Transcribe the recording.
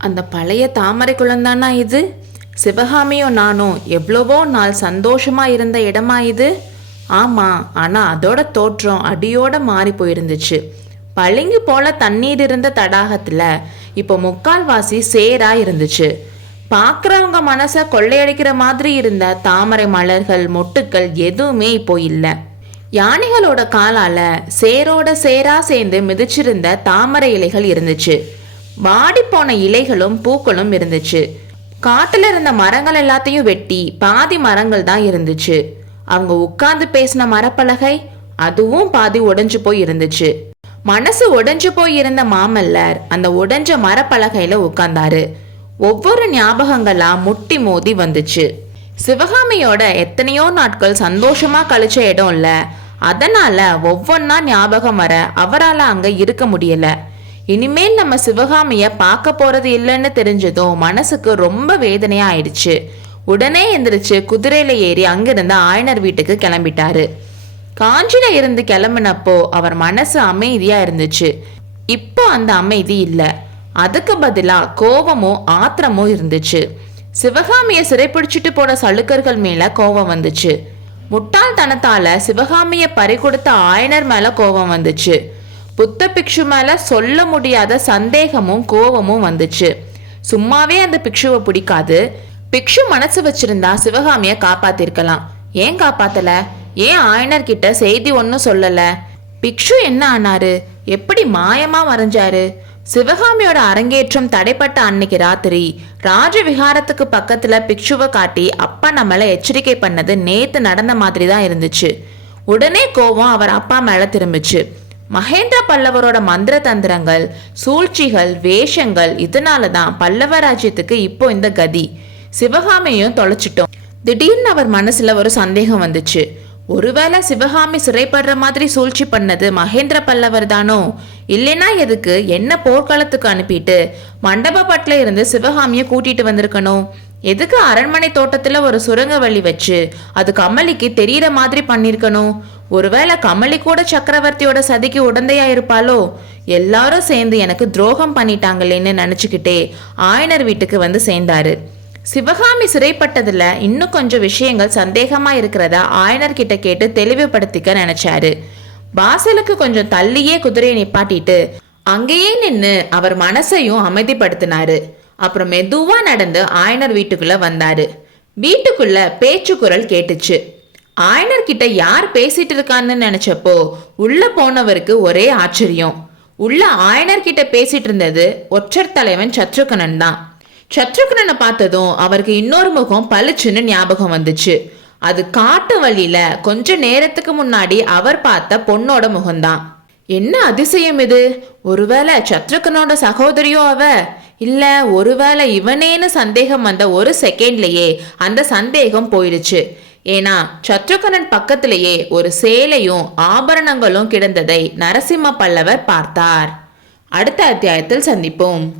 அந்த பழைய தாமரை குளந்தானா இது? சிவகாமியும் நானும் எவ்வளவோ நாள் சந்தோஷமா இருந்த இடமா இது? ஆமா ஆனா அதோட தோற்றம் அடியோட மாறி போயிருந்துச்சு. பளிங்கு போல தண்ணீர் இருந்த தடாகத்துல இப்போ முக்கால்வாசி சேரா இருந்துச்சு. பார்க்குறவங்க மனசை கொள்ளையடிக்கிற மாதிரி இருந்த தாமரை மலர்கள் மொட்டுக்கள் எதுவுமே இப்போ இல்லை. யானைகளோட காலால சேரோட சேரா சேர்ந்து மிதிச்சிருந்த தாமரை இலைகள் இருந்துச்சு. வாடிப்போன இலைகளும் பூக்களும் இருந்துச்சு. காட்டில் இருந்த மரங்கள் எல்லாத்தையும் வெட்டி பாதி மரங்கள் தான் இருந்துச்சு. அவங்க உட்கார்ந்து பேசின மரப்பலகை அதுவும் பாதி உடைஞ்சு போய் இருந்துச்சு. மனசு உடைஞ்சு போய் இருந்த மாமல்லர் அந்த உடைஞ்ச மரப்பலகையில உட்கார்ந்தாரு. ஒவ்வொரு ஞாபகங்களா முட்டி மோதி வந்துச்சு. சிவகாமியோட எத்தனையோ நாட்கள் சந்தோஷமா கழிச்ச இடம் இல்ல அதனால ஒவ்வொன்னா ஞாபகம் வர அவரால அங்க இருக்க முடியல. இனிமேல் நம்ம சிவகாமிய பார்க்க போறது இல்லைன்னு தெரிஞ்சதும் மனசுக்கு ரொம்ப வேதனையா ஆயிடுச்சு உடனே எந்திரிச்சு குதிரையில ஏறி அங்கிருந்து ஆயனர் வீட்டுக்கு கிளம்பிட்டாரு. காஞ்சில இருந்து கிளம்பினப்போ அவர் மனசு அமைதியா இருந்துச்சு. இப்போ அந்த அமைதி இல்ல. அதுக்கு பதிலா கோபமோ ஆத்திரமும் இருந்துச்சு. சிவகாமிய சிறைப்பிடிச்சிட்டு போன சலுக்கர்கள் மேல கோபம் வந்துச்சு. முட்டாள்தனத்தால சிவகாமிய பறி கொடுத்த ஆயனர் மேல கோபம் வந்துச்சு. புத்த பிக்ஷு மேல சொல்ல முடியாத சந்தேகமும் கோபமும் வந்துச்சு. சும்மாவே அந்த பிக்ஷுவை பிடிக்காது. பிக்ஷு மனசு வச்சிருந்தா சிவகாமிய காப்பாத்திருக்கலாம். ஏன் காப்பாத்தல? ஏன் ஆயனர் கிட்ட செய்தி ஒன்றும் சொல்லல? பிக்ஷு என்ன ஆனாரு? எப்படி மாயமா மறைஞ்சாரு? சிவகாமியோட அரங்கேற்றம் தடைப்பட்ட அன்னைக்கு ராத்திரி ராஜவிகாரத்துக்கு பக்கத்துல பிக்ஷுவை காட்டி அப்பா நம்மள எச்சரிக்கை பண்ணது நேத்து நடந்த மாதிரி தான் இருந்துச்சு. உடனே கோவம் அவர் அப்பா மேல திரும்பிச்சு. மகேந்திர பல்லவரோட மந்திர தந்திரங்கள் சூழ்ச்சிகள் வேஷங்கள் இதனால தான் பல்லவ ராஜ்யத்துக்கு இப்போ இந்த கதி. சிவகாமியும் தொலைச்சிட்டோம். திடீர்னு அவர் மனசுல ஒரு சந்தேகம் வந்துச்சு. ஒருவேளை சிவகாமி சிறைப்படுற மாதிரி சூழ்ச்சி பண்ணது மகேந்திர பல்லவர் தானோ? இல்லைன்னா எதுக்கு? என்ன போர்க்களத்துக்கு அனுப்பிட்டு மண்டபப்பட்டில் இருந்து சிவகாமியை கூட்டிட்டு வந்திருக்கணும்? எதுக்கு அரண்மனை தோட்டத்தில் ஒரு சுரங்க வழி வச்சு அது கமலிக்கு தெரியற மாதிரி பண்ணிருக்கணும்? ஒருவேளை கமலி கூட சக்கரவர்த்தியோட சதிக்கு உடந்தையா இருப்பாளோ? எல்லாரும் சேர்ந்து எனக்கு துரோகம் பண்ணிட்டாங்களேன்னு நினச்சிக்கிட்டே ஆயனர் வீட்டுக்கு வந்து சேர்ந்தாரு. சிவகாமி சிறைப்பட்டதில் இன்னும் கொஞ்சம் விஷயங்கள் சந்தேகமாக இருக்கிறதா ஆயனர்கிட்ட கேட்டு தெளிவுபடுத்திக்க நினைச்சாரு. வாசலுக்கு கொஞ்சம் தள்ளியே குதிரையை நிப்பாட்டிட்டு அங்கேயே நின்று அவர் மனசையும் அமைதிப்படுத்தினாரு. அப்புறம் மெதுவா நடந்து ஆயனர் வீட்டுக்குள்ள வந்தாரு. வீட்டுக்குள்ள பேச்சு குரல் கேட்டுச்சு. ஆயனர் கிட்ட யார் பேசிட்டு இருக்கான்னு நினைச்சப்போ உள்ள போனவருக்கு ஒரே ஆச்சரியம். உள்ள ஆயனர் கிட்ட பேசிட்டு இருந்தது ஒற்றர் தலைவன் சத்ருகணன் தான். சத்ருக்னனை பார்த்ததும் அவருக்கு இன்னொரு முகம் பளிச்சுன்னு ஞாபகம் வந்துச்சு. அது காட்டு வழியில கொஞ்ச நேரத்துக்கு முன்னாடி அவர் பார்த்த பொண்ணோட முகம்தான். என்ன அதிசயம் இது? ஒருவேளை சத்ருகனோட சகோதரியோ அவ? இல்ல ஒருவேளை இவனேன்னு சந்தேகம் வந்த ஒரு செகண்ட்லயே அந்த சந்தேகம் போயிடுச்சு. ஏன்னா சத்ருகனன் பக்கத்திலேயே ஒரு சேலையும் ஆபரணங்களும் கிடந்ததை நரசிம்ம பல்லவர் பார்த்தார். அடுத்த அத்தியாயத்தில் சந்திப்போம்.